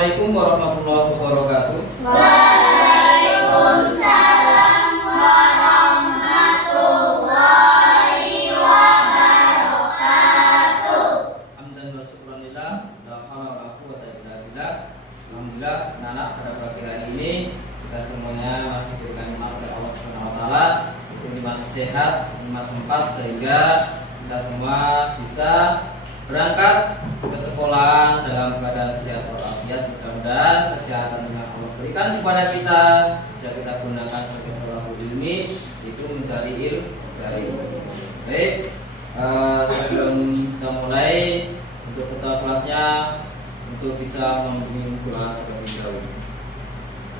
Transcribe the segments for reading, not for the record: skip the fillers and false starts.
Assalamualaikum warahmatullahi wabarakatuh. Waalaikumsalam warahmatullahi wabarakatuh. Hamdan wa syukranillah, la haula wa la quwwata illa billah. Alhamdulillah, anak pada pagi hari ini kita semuanya masih diberikan nikmat oleh Allah Subhanahu wa taala, nikmat sehat, nikmat sempat sehingga kita semua bisa berangkat ke sekolah dalam keadaan sehat walafiat. Mudah-mudahan kesehatan yang Allah berikan kepada kita bisa kita gunakan sebagai thalabul ilmi, itu mencari ilmu. Baik, sebelum kita mulai untuk ketua kelasnya untuk bisa membimbing doa terlebih dahulu.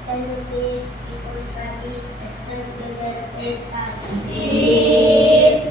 Can you please people study explain together please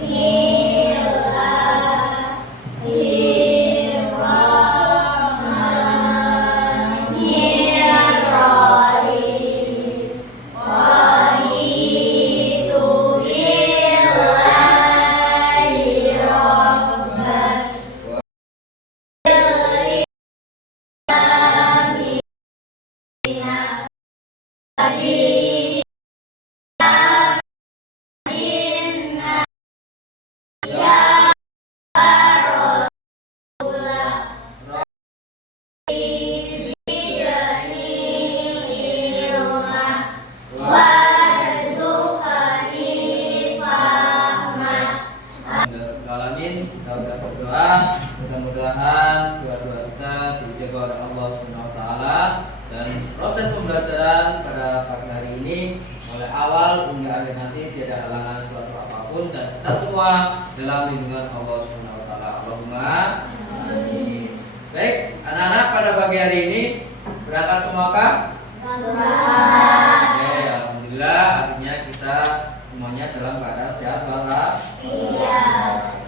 Kita sudah berdoa, mudah-mudahan doa-doa kita dijaga oleh Allah Subhanahu wa taala dan proses pembelajaran pada pagi hari ini mulai awal hingga akhir nanti tidak ada halangan suatu apapun dan kita semua dalam lindungan Allah Subhanahu wa taala. Allahumma amin. Baik, anak-anak pada pagi hari ini berangkat semuakah? Oke, alhamdulillah artinya kita semuanya dalam keadaan sehat walafiat.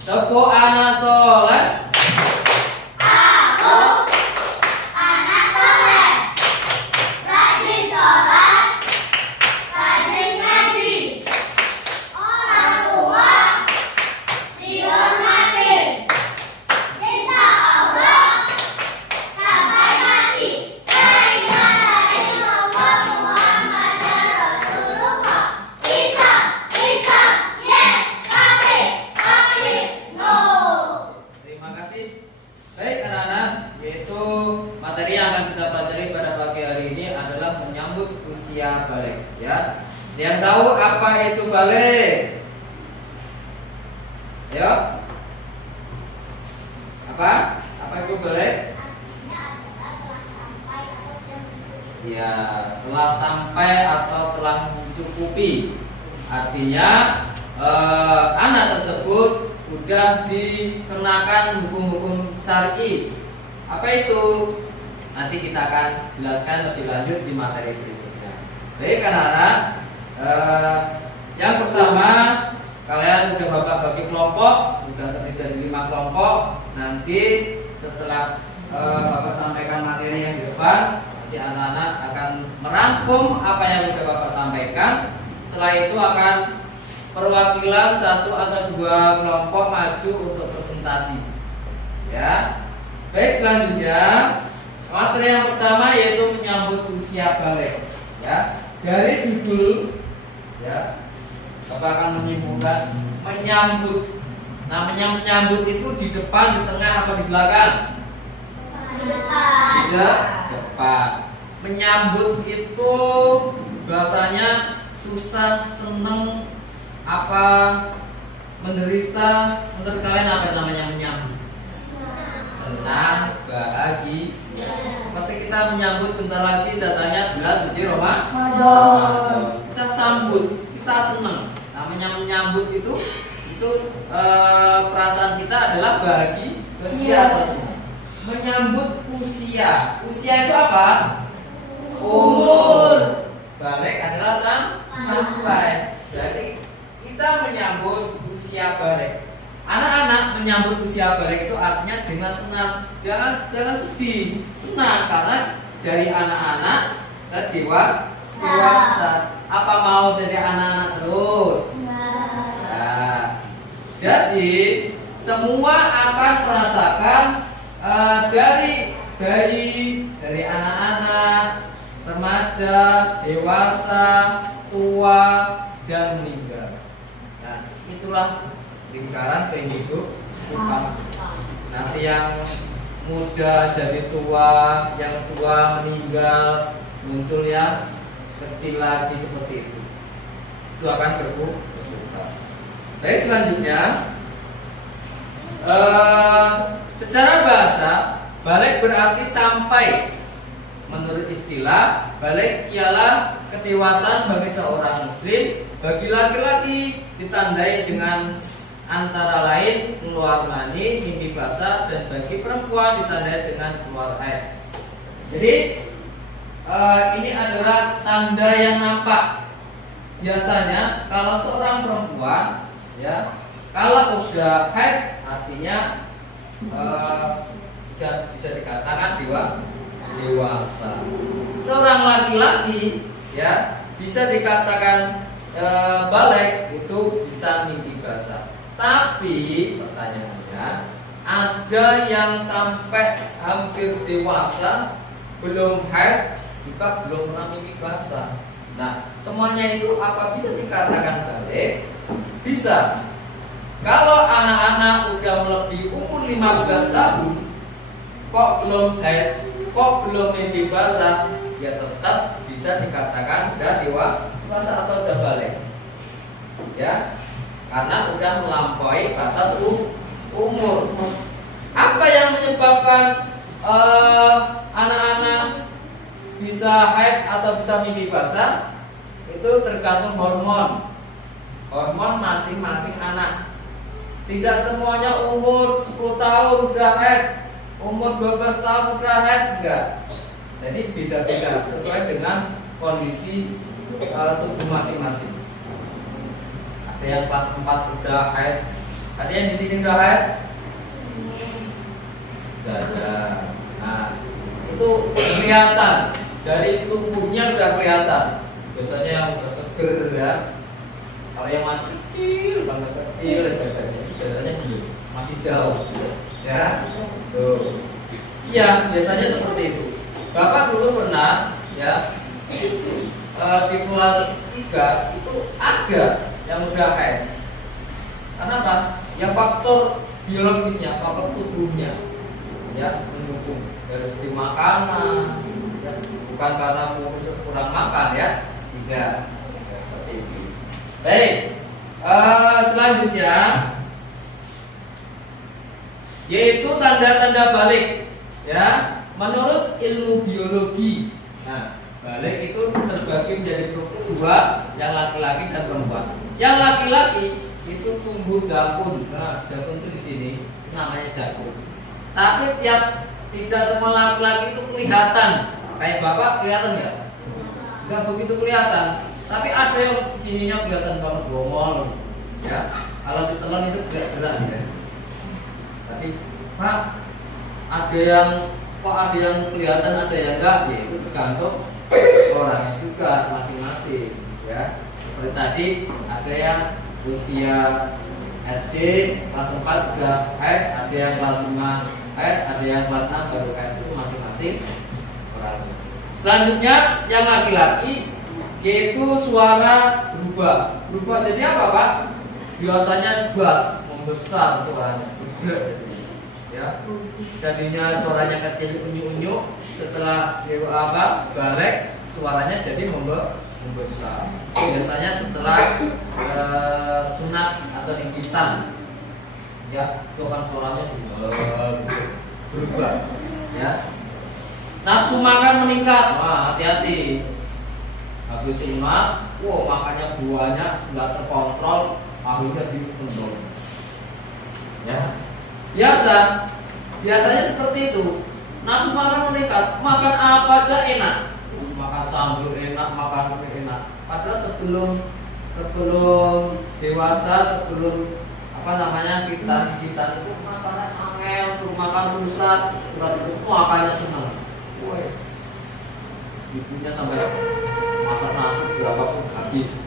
Tepuk anak soleh. Aku anak soleh, rajin sholat, rajin ngaji, orang tua dihormati, cinta Allah sampai mati. La ilaha illallah Muhammadar Rasulullah. Islam, Islam, yes, kafir, kafir, no. Terima kasih. Baik anak-anak, yaitu materi yang akan kita pelajari pada pagi hari ini adalah menyambut usia balik. Ya, yang tahu apa itu balik? Ya, apa? Apa itu balik? Artinya adalah telah sampai atau sedang mencukupi. Ya, telah sampai atau telah mencukupi. Artinya anak tersebut sudah dikenakan hukum-hukum syar'i. Apa itu? Nanti kita akan jelaskan lebih lanjut di materi berikutnya. Baik anak-anak, yang pertama kalian sudah bapak bagi kelompok, sudah terdiri dari 5 kelompok. Nanti setelah bapak sampaikan materi yang di depan, nanti anak-anak akan merangkum apa yang sudah bapak sampaikan. Setelah itu akan perwakilan 1 atau 2 kelompok maju untuk presentasi. Ya. Baik, selanjutnya materi yang pertama yaitu menyambut usia balik. Ya. Dari judul ya, Bapak akan menyimpulkan menyambut. Namanya menyambut itu di depan, di tengah apa di belakang? Di depan. Menyambut itu bahasanya susah, seneng, apa menderita. Menurut kalian apa namanya menyambut? Senang, bahagia. Seperti kita menyambut bentar lagi datangnya bulan suci Ramadan. Kita sambut, kita senang. Namanya menyambut itu perasaan kita adalah bahagia atau senang. Menyambut usia. Usia itu apa? Umur. Balik adalah sampai. Berarti kita menyambut usia balik. Anak-anak menyambut usia balik itu artinya dengan senang. Jangan sedih, senang karena dari anak-anak ke dewasa. Apa mau dari anak-anak terus? Nah, jadi semua akan merasakan dari bayi, dari anak-anak, remaja, dewasa, tua, dan meninggal. Nah, itulah lingkaran kehidupan. Nanti yang muda jadi tua, yang tua meninggal, muncul yang kecil lagi seperti itu. Itu akan berputar. Baik, selanjutnya secara bahasa balik berarti sampai. Menurut istilah, balik ialah kedewasaan bagi seorang muslim. Bagi laki-laki ditandai dengan antara lain keluar mani, mimpi basah, dan bagi perempuan ditandai dengan keluar air. Jadi ini adalah tanda yang nampak. Biasanya kalau seorang perempuan, ya, kalau udah haid artinya sudah bisa dikatakan dewasa. Seorang laki-laki, ya, bisa dikatakan balik itu bisa mimpi basah. Tapi pertanyaannya, ada yang sampai hampir dewasa belum haid juga belum pernah mimpi basah. Nah, semuanya itu apa bisa dikatakan balik? Bisa. Kalau anak-anak udah melebihi umur 15 tahun kok belum haid, kok belum mimpi basah, ya tetap bisa dikatakan udah dewasa atau udah balik. Ya, karena udah melampaui batas umur. Apa yang menyebabkan anak-anak bisa haid atau bisa mimpi basah? Itu tergantung hormon masing-masing anak. Tidak semuanya umur 10 tahun udah haid, umur 12 tahun udah haid, enggak. Jadi beda-beda sesuai dengan kondisi tubuh masing-masing. Ada yang kelas 4 udah haid. Ada yang di sini udah haid? Enggak ada. Nah, itu kelihatan dari tubuhnya udah kelihatan. Biasanya yang udah seger, ya. Kalau yang masih kecil, banget kecil badannya, biasanya belum, masih jauh. Ya. Tuh. Iya, biasanya seperti itu. Bapak dulu pernah, ya, di kelas 3 itu ada yang udah haid. Kenapa? Ya faktor biologisnya, faktor tubuhnya, ya, mendukung dari segi makanan, ya, bukan karena kurang makan, ya, tidak, ya, seperti itu. Baik, selanjutnya yaitu tanda-tanda balik, ya, menurut ilmu biologi. Nah, balik itu terbagi menjadi dua, yang laki-laki dan perempuan. Yang laki-laki itu tumbuh jakun. Nah, jakun itu di sini namanya jakun. Tapi tidak semua laki-laki itu kelihatan. Kayak bapak kelihatan nggak? Nggak begitu kelihatan. Tapi ada yang sininya kelihatan banget bongol. Ya, kalau ditelan itu gerak-gerak, ya. Tapi Pak, ada yang kelihatan, ada yang enggak, ya, itu tergantung orangnya juga masing-masing, ya. Seperti tadi ada yang usia SD kelas 4 udah haid, ada yang kelas 5 haid, ada yang kelas 6 baru haid, itu masing-masing orangnya. Selanjutnya yang laki-laki yaitu suara berubah jadi apa, Pak? Biasanya bass, membesar suaranya, ya. Tadinya suaranya kecil unyu-unyu, setelah balik suaranya jadi membesar. Biasanya setelah sunat atau digitan, ya, itu kan suaranya berubah, ya. Nafsu makan meningkat, wah, hati-hati. Habis sunat, makannya buahnya nggak terkontrol, akhirnya dikendor. Ya, biasanya seperti itu. Nafsu makan meningkat, makan apa aja enak, makan sambal enak, makan ini enak. Padahal sebelum dewasa, sebelum kita digitan itu makannya angel, suruh makan susah, surat itu makannya senang. Ibunya sampai masak nasi berapapun habis.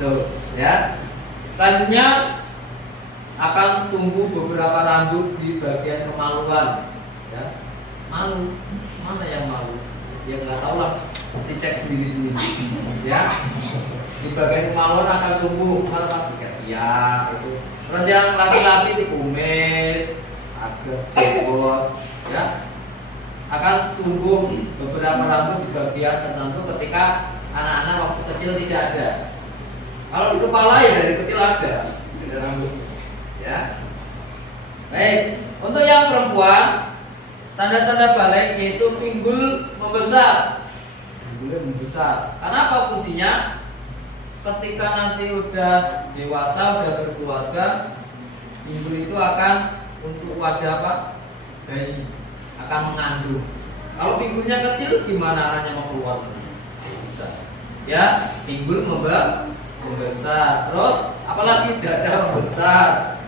Tuh, ya. Selanjutnya akan tumbuh beberapa rambut di bagian kemaluan, ya. ya malu. Mana yang malu? Ya nggak tahu lah, dicek sendiri ya. Di bagian kemaluan akan tumbuh malah ya itu. Terus yang laki-laki di kumis, agak jenggot, ya akan tumbuh beberapa rambut di bagian tertentu ketika anak-anak waktu kecil tidak ada. Kalau di kepala ya dari kecil ada rambut, ya. Baik, untuk yang perempuan tanda-tanda balik yaitu pinggul membesar. Pinggulnya membesar. Karena apa fungsinya? Ketika nanti udah dewasa, udah berkeluarga, pinggul itu akan untuk wadah apa? Bayi, akan mengandung. Kalau pinggulnya kecil, gimana anaknya mau keluar? Bisa. Ya, pinggul membesar. Terus apalagi dada membesar.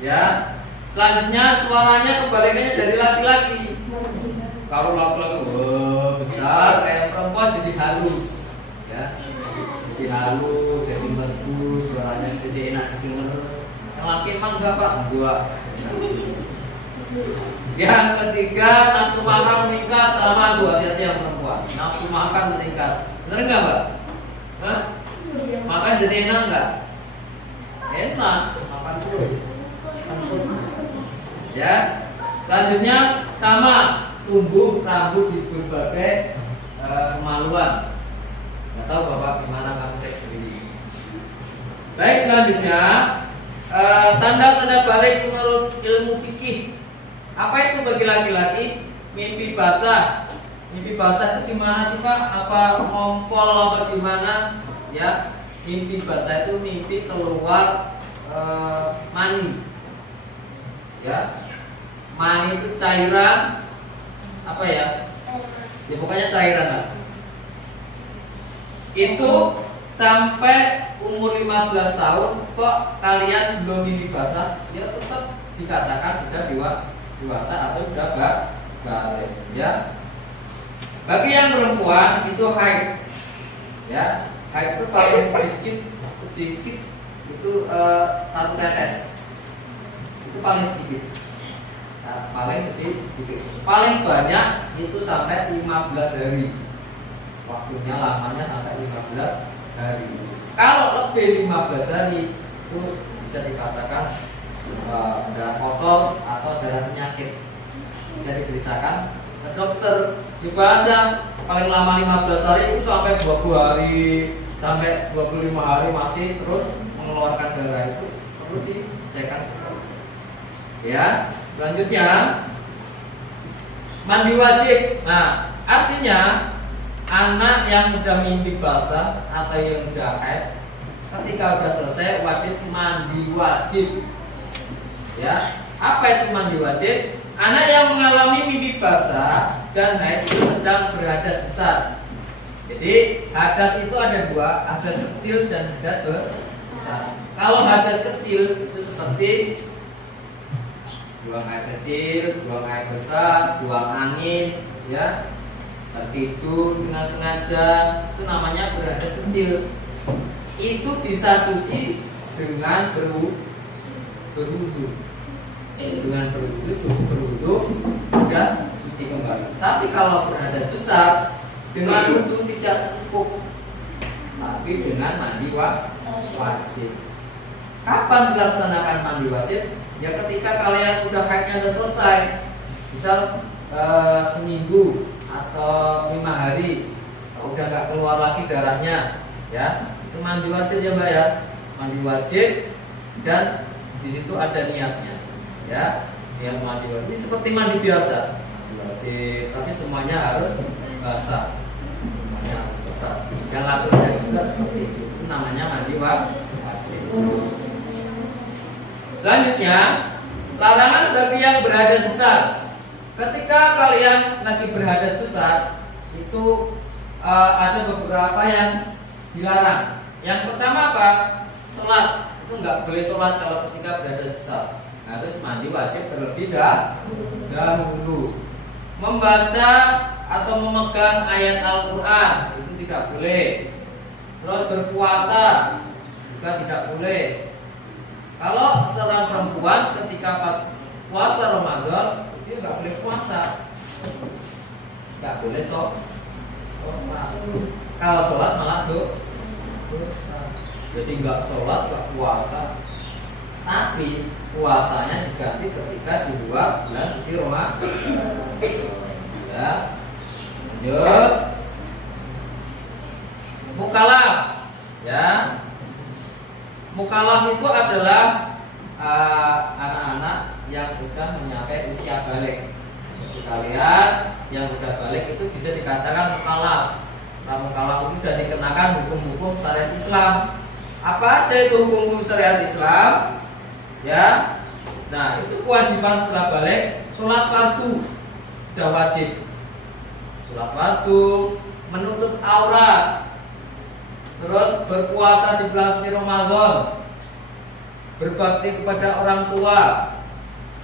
Ya. Selanjutnya suaranya kebalikannya dari laki-laki. Kalau laki-laki besar, kayak perempuan jadi halus, ya. Jadi halus, jadi merdu, suaranya jadi enak didengar. Yang laki emang enggak Pak? Enggak. Yang ketiga, nafsu makan meningkat sama tuh, hati-hati yang perempuan. Nafsu makan meningkat. Benar enggak Mbak? Hah? Makan jadi enak enggak? Enak, makan dulu. Semput. Ya, selanjutnya sama tumbuh rambut di berbagai kemaluan. Nggak tahu Bapak gimana, kamu cek sendiri. Baik, selanjutnya tanda-tanda balik menurut ilmu fikih. Apa itu bagi laki-laki? Mimpi basah. Mimpi basah itu gimana sih Pak? Apa ngompol apa gimana? Ya, mimpi basah itu mimpi keluar mani. Ya, mani itu cairan apa ya? Ya pokoknya cairan lah. Itu sampai umur 15 tahun kok kalian belum mimpi basah, ya tetap dikatakan sudah dewasa atau sudah balik. Ya. Bagi yang perempuan itu haid. Ya, haid itu paling sedikit itu 1 tetes. Itu paling sedikit. Paling sedikit. Paling banyak itu sampai 15 hari. Waktunya lamanya sampai 15 hari. Kalau lebih 15 hari itu bisa dikatakan darah kotor atau darah penyakit. Bisa diperiksakan ke dokter. Dibahas paling lama 15 hari itu sampai 20 hari, sampai 25 hari masih terus mengeluarkan darah, itu perlu dicekkan. Ya, selanjutnya mandi wajib. Nah, artinya anak yang sudah mimpi basah atau yang sudah haid, ketika sudah selesai wajib mandi wajib. Ya, apa itu mandi wajib? Anak yang mengalami mimpi basah dan haid itu sedang berhadas besar. Jadi hadas itu ada 2, hadas kecil dan hadas besar. Kalau hadas kecil itu seperti buang air kecil, buang air besar, buang angin, ya, tertidur dengan sengaja, itu namanya berhadas kecil. Itu bisa suci dengan berwudu. Dengan berwudu, cukup berwudu dan suci kembali. Tapi kalau berhadas besar, dengan wudu tidak cukup, tapi dengan mandi wajib. Kapan dilaksanakan mandi wajib? Ya ketika kalian sudah haidnya sudah selesai, misal seminggu atau 5 hari, udah nggak keluar lagi darahnya, ya itu mandi wajib ya Mbak ya, mandi wajib dan di situ ada niatnya, ya niat mandi wajib. Ini seperti mandi biasa, mandi wajib, tapi semuanya harus basah, semuanya harus basah. Yang lakukan juga seperti itu namanya mandi wajib. Selanjutnya, larangan bagi yang berhadas besar. Ketika kalian lagi berhadas besar, itu ada beberapa yang dilarang. Yang pertama apa? Sholat. Itu nggak boleh sholat kalau ketika berhadas besar. Harus mandi wajib terlebih dahulu. Membaca atau memegang ayat Al-Quran itu tidak boleh. Terus berpuasa juga tidak boleh. Kalau seorang perempuan ketika pas puasa Ramadan dia nggak boleh puasa, nggak boleh sholat. Kalau sholat malah dosa. Jadi nggak sholat, nggak puasa. Tapi puasanya diganti ketika di 2 bulan suci Ramadan. Ya, lanjut. Mukallaf, ya. Mukallaf itu adalah anak-anak yang sudah mencapai usia balik. Jadi kalian yang sudah balik itu bisa dikatakan mukallaf. Nah, mukallaf itu sudah dikenakan hukum-hukum syariat Islam. Apa aja itu hukum-hukum syariat Islam? Ya, nah itu kewajiban setelah balik. Sholat fardu sudah wajib. Sholat fardu, menutup aurat, terus berpuasa di bulan suci Ramadan, berbakti kepada orang tua,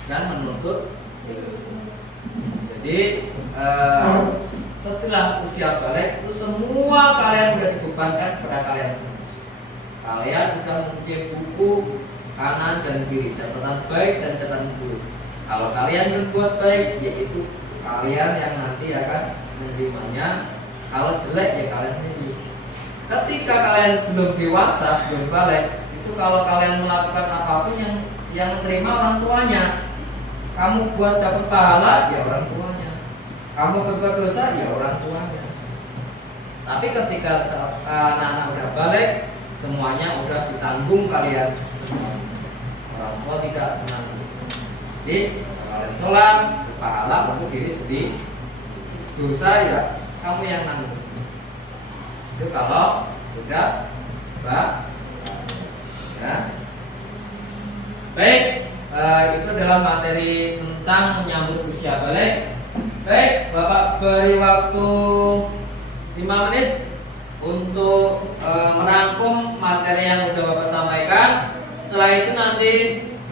dan menuntut ilmu. Jadi setelah usia balik itu semua kalian sudah dibebankan kepada kalian semua. Kalian sudah mempunyai buku kanan dan kiri, catatan baik dan catatan buruk. Kalau kalian berbuat baik, yaitu kalian yang nanti akan menerimanya. Kalau jelek, ya kalian sendiri. Ketika kalian belum dewasa, belum balik, itu kalau kalian melakukan apapun yang menerima orang tuanya. Kamu buat dapat pahala, ya orang tuanya. Kamu berbuat dosa, ya orang tuanya. Tapi ketika anak-anak udah balik, semuanya udah ditanggung kalian. Orang tua tidak menanggung. Jadi kalian sholat, berpahala, kamu diri sedih. Dosa ya kamu yang nanggung. Itu kalau udah ya. Baik, itu adalah materi tentang menyambut usia balik. Baik, Bapak beri waktu 5 menit untuk merangkum materi yang sudah Bapak sampaikan. Setelah itu nanti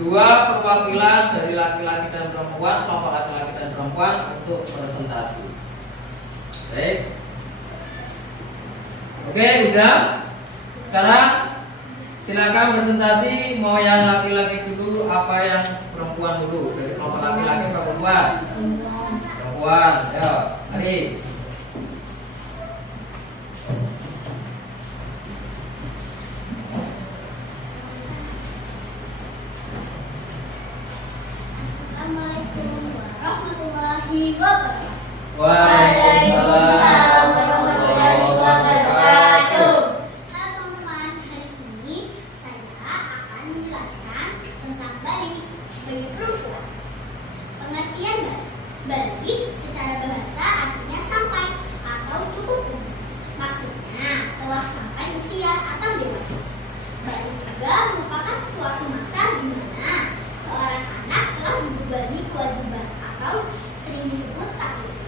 2 perwakilan dari laki-laki dan perempuan, kelompok laki-laki dan perempuan untuk presentasi. Baik. Oke, udah. Sekarang silakan presentasi. Mau yang laki-laki dulu, apa yang perempuan dulu? Dari kelompok laki-laki atau perempuan? Perempuan. Ya, mari. Assalamualaikum warahmatullahi wabarakatuh. Waalaikumsalam warahmatullahi wabarakatuh. Halo teman-teman, hari ini saya akan menjelaskan tentang balik bagi perempuan. Pengertian balik secara bahasa artinya sampai atau cukup umur. Maksudnya telah sampai usia atau dewasa. Balik juga merupakan suatu masa di mana seorang anak telah dibebani kewajiban atau sering disebut taklif.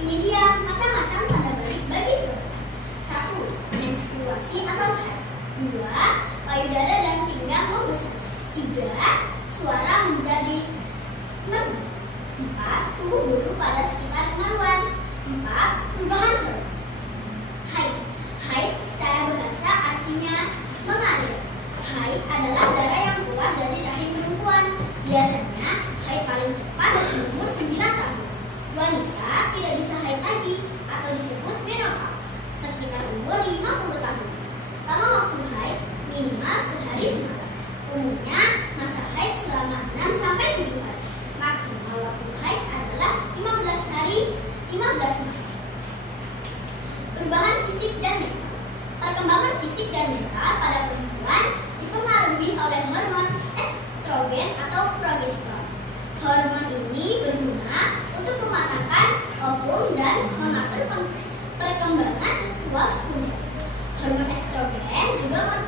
Ini dia macam-macam tanda balik bagi perempuan. 1. Menstruasi atau haid. 2. Payudara dan pinggang membesar. 3. Suara menjadi merdu. 4. Tubuh bulu pada sekitar kemaluan. 4. Perubahan hormon. Haid. Haid secara bahasa artinya mengalir. Haid adalah darah yang keluar dari rahim perempuan. Biasanya haid paling cepat di umur 9 tahun. Wanita tidak bisa haid lagi atau disebut menopause sekitar umur 50 tahun. Lama waktu haid minimal sehari semalam. Umumnya masa haid selama 6 sampai 7 hari. Maksimal waktu haid adalah 15 hari 15 malam. Perubahan fisik dan mental. Perkembangan fisik dan mental pada perempuan dipengaruhi oleh hormon estrogen atau progesteron. Hormon ini berguna untuk mematangkan ovum dan mengatur perkembangan seksual sekunder. Hormon estrogen juga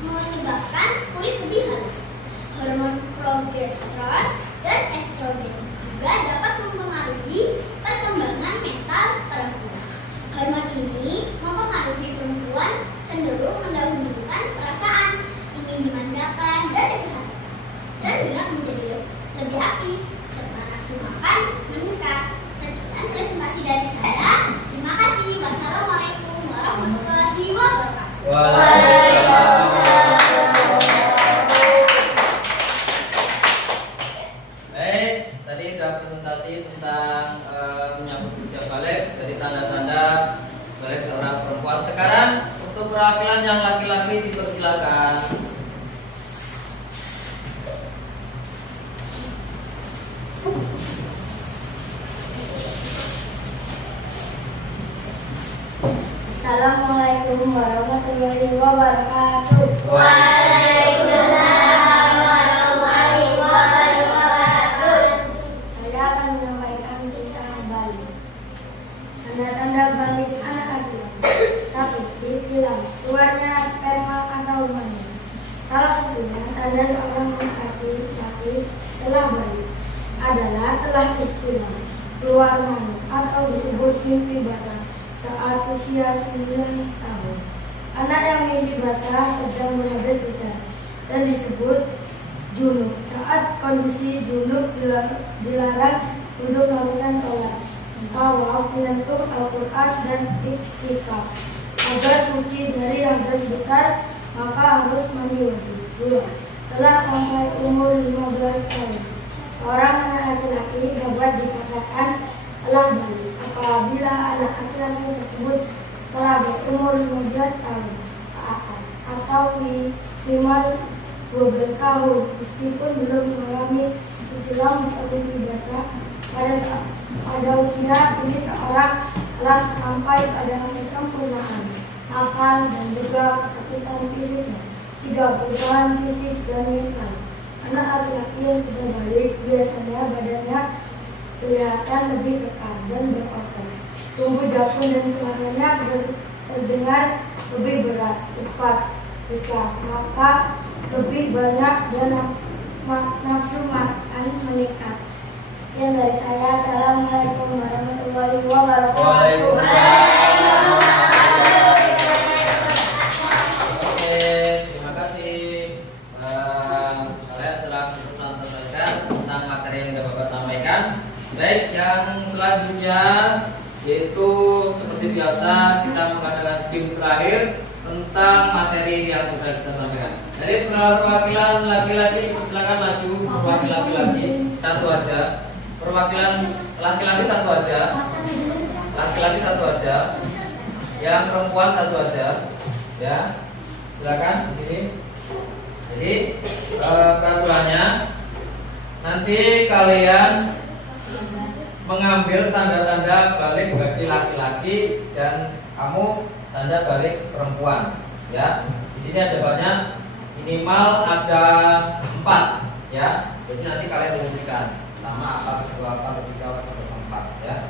menyebabkan kulit lebih halus. Hormon progesteron dan estrogen juga dapat mempengaruhi perkembangan mental perempuan. Hormon ini mempengaruhi perempuan cenderung mendahulukan perasaan, ingin dimanjakan dan diperhatikan, dan gerak menjadi lebih aktif, serta nafsu makan meningkat. Sekian presentasi dari saya. Terima kasih. Wassalamualaikum warahmatullahi wabarakatuh. Baik, tadi sudah presentasi tentang menyambut usia balik dari tanda-tanda balik seorang perempuan. Sekarang untuk perwakilan yang laki-laki dipersilakan. Assalamualaikum warahmatullahi wabarakatuh. Waalaikumsalam warahmatullahi wabarakatuh. Saya akan menyampaikan tentang balik. Tanda-tanda balik anak laki-laki. Satu, dibilang keluarnya sperma atau mani. Salah satunya tanda seorang laki-laki telah balik adalah telah dibilang keluar mani atau disebut mimpi basah saat usia 9 tahun. Anak yang mimpi basah sedang berhadas besar dan disebut junub. Saat kondisi junub dilarang untuk melakukan sholat, tawaf, menyentuh Al-Quran dan iktikaf. Agar suci dari hadas besar, maka harus mandi wajib. 2. Telah sampai umur 15 tahun. Seorang anak laki-laki dapat dikatakan telah balik apabila anak laki-laki tersebut telah berumur 15 tahun ke atas atau minimal 12 tahun meskipun belum mengalami dibilang mimpi basah. Pada usia ini seorang telah sampai pada kesempurnaan akal dan juga ketepikan fisiknya. 3. Perubahan fisik dan mental. Anak laki-laki yang sudah balik biasanya badannya kelihatan lebih kekar dan berotot. Tumbuh jakun dan suaranya terdengar lebih berat, cepat, besar, maka lebih banyak dan nafsu makan meningkat. Sekian dari saya. Assalamualaikum warahmatullahi wabarakatuh. Oke, terima kasih. Saya telah berpesan tentang materi yang sudah Bapak sampaikan. Baik, yang selanjutnya yaitu seperti biasa kita mengadakan game terakhir tentang materi yang sudah kita sampaikan. Dari perwakilan laki-laki silakan maju. Perwakilan laki-laki satu aja. Perwakilan laki-laki satu aja. Laki-laki satu aja. Yang perempuan satu aja. Ya, silakan di sini. Jadi peraturannya nanti kalian mengambil tanda-tanda balik bagi laki-laki dan kamu tanda balik perempuan. Ya, di sini ada banyak, minimal ada 4. Ya, jadi nanti kalian menunjukkan nama apa, kedua apa, ketiga apa, sampai 4. Ya.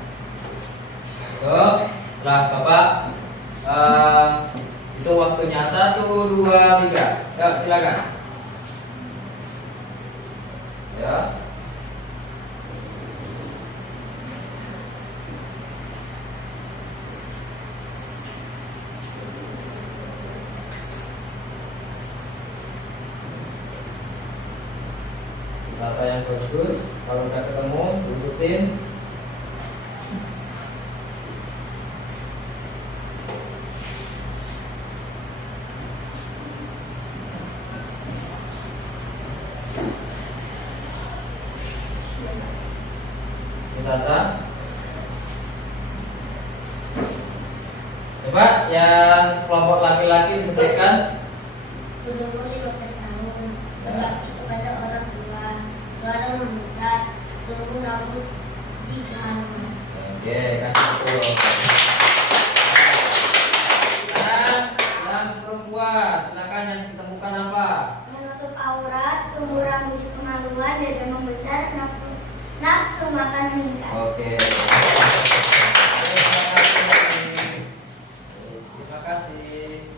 Setelah Bapak itu waktunya 1, 2, 3. Ya, silakan. Ya. Data yang bagus, kalau udah ketemu, ikutin. Data. Coba yang kelompok laki-laki disebutkan. Sudah mulai 15 tahun, berbakti kepada orang tua, suara membesar, tumbuh rambut di kemaluan. Oke, kasih betul. Sekarang yang perempuan, silakan yang ditemukan apa? Menutup aurat, tumbuh rambut di kemaluan, dada membesar, nafsu makan meningkat. Oke. Terima kasih.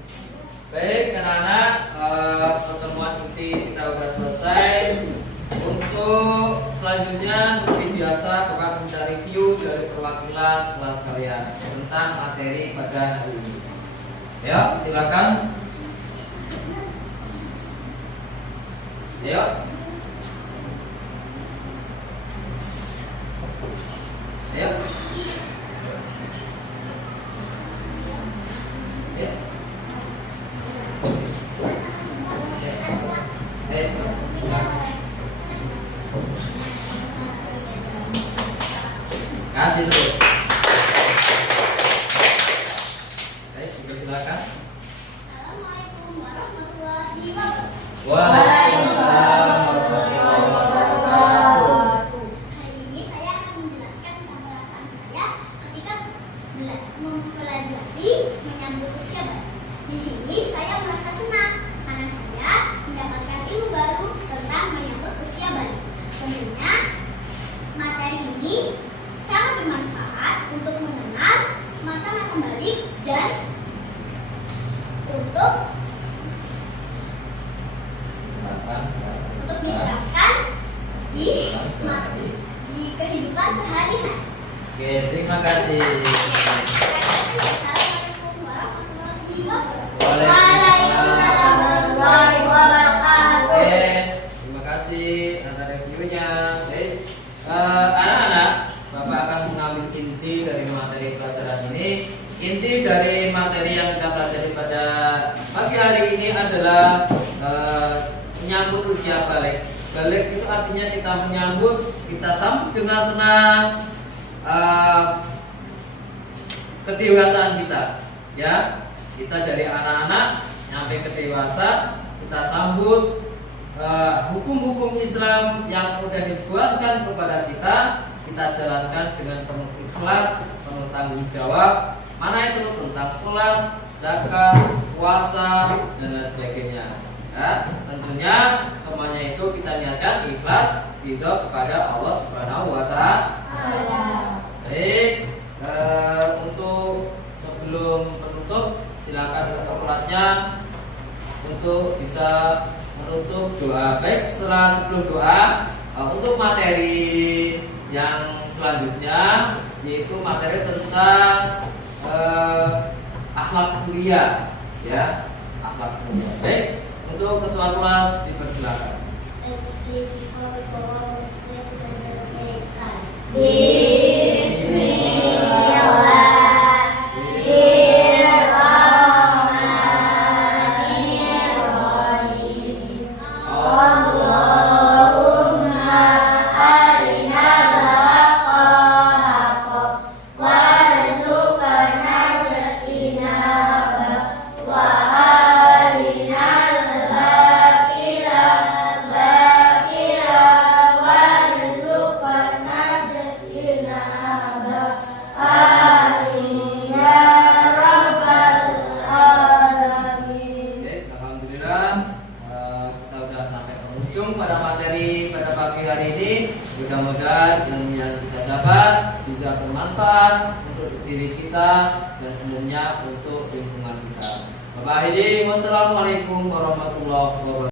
Baik, anak-anak, pertemuan inti kita sudah selesai. Untuk selanjutnya seperti biasa Bapak minta review dari perwakilan kelas kalian tentang materi pada hari ini. Ya, silakan. Yuk. Yuk. Kasih dulu. Baik, silakan. Assalamualaikum warahmatullahi wabarakatuh. Waalaikumsalam warahmatullahi wabarakatuh. Hari ini saya akan menjelaskan tentang perasaan saya ketika mempelajari menyambut usia baru. Di sini saya merasa senang karena saya mendapatkan ilmu baru tentang menyambut usia baru. Tentunya materi ini sangat bermanfaat untuk mengenal macam-macam balik dan untuk diterapkan di kehidupan sehari-hari. Oke, terima kasih. Assalamualaikum warahmatullahi wabarakatuh. Waalaikumsalam warahmatullahi wabarakatuh. Oke, terima kasih atas reviewnya. Baik, anak-anak, Bapak akan mengambil inti dari materi pelajaran ini. Inti dari materi yang kita pelajari pada pagi hari ini adalah menyambut usia balik. Balik itu artinya kita menyambut, kita sambut dengan senang kedewasaan kita. Ya, kita dari anak-anak sampai ke dewasa, kita sambut hukum-hukum Islam yang sudah dibuatkan kepada kita jalankan dengan penuh ikhlas, penuh tanggung jawab. Mana itu tentang sholat, zakat, puasa, dan lain sebagainya. Ya, tentunya semuanya itu kita niatkan ikhlas ridho kepada Allah Subhanahu wa Ta'ala. Baik, untuk sebelum penutup silakan ketua kelasnya untuk bisa menutup doa. Baik, sebelum doa untuk materi yang selanjutnya yaitu materi tentang akhlak mulia, ya, akhlak mulia. Baik, untuk ketua kelas dipersilakan. Bismillahirrahmanirrahim. Pada materi pada pagi hari ini, mudah-mudahan yang kita dapat juga bermanfaat untuk diri kita dan umumnya untuk lingkungan kita. Bapak Hidi, wassalamualaikum warahmatullahi wabarakatuh.